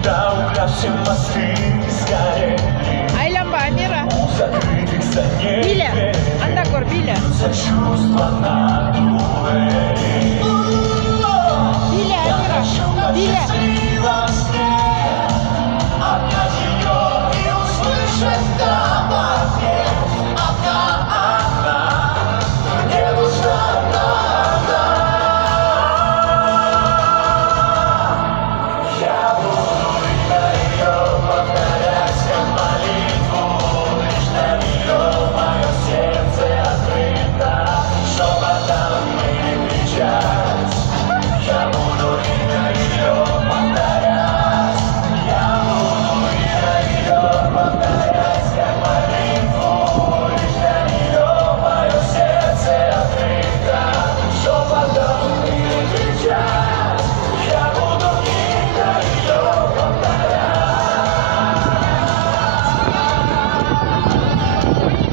Когда уля все мосты сгорели, Айlan ba, Amira? у закрытых за ней Биля, дверей anda kor, Biля. за чувства на дуэли. Biля, Amira. Biля.